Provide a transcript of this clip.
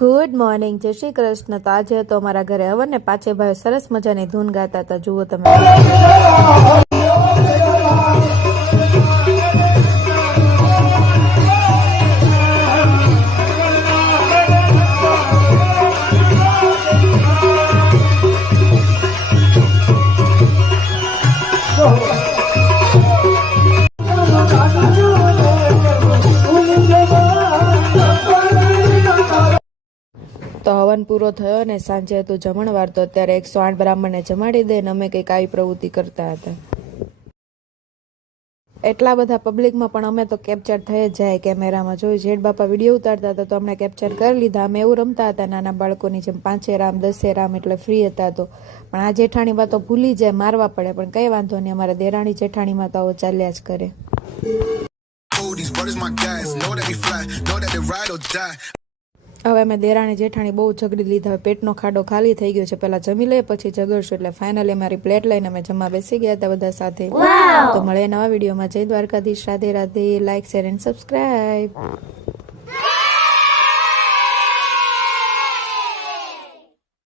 Good morning, જય શ્રી કૃષ્ણ। તો આજે તો અમારા ઘરે હવન ને પાંચે ભાઈઓ સરસ મજાની ધૂન ગાતા હતા, જુઓ તમે। તો હવન પૂરો થયો ને સાંજે હતું જમણવાર। તો અત્યારે 108 બ્રાહ્મણને જમાડી દે ને અમે કંઈક આવી પ્રવૃત્તિ કરતા હતા। એટલા બધા પબ્લિકમાં પણ અમે તો કેપ્ચર થઈ જ જાય કેમેરામાં। જોઈ જેઠ બાપા વિડીયો ઉતારતા હતા તો અમને કેપ્ચર કરી લીધા। અમે એવું રમતા હતા નાના બાળકોની જેમ 5 રામ 10 રામ, એટલે ફ્રી હતા। તો પણ આ જેઠાણીમાં તો ભૂલી જાય, મારવા પડે, પણ કંઈ વાંધો નહીં, અમારા દેરાણી જેઠાણીમાં તો આવો ચાલ્યા જ કરે। હવે અમે દેરાણી જેઠાણી બહુ ઝઘડી લીધા, પેટનો ખાડો ખાલી થઈ ગયો છે, પહેલા જમી લે પછી ઝઘડશું। એટલે ફાઇનલી મારી પ્લેટ લઈને અમે જમવા બેસી ગયા હતા બધા સાથે। તો મળે નવા વિડીયોમાં। જય Dwarkadhish, Radhe Radhe, like share and subscribe.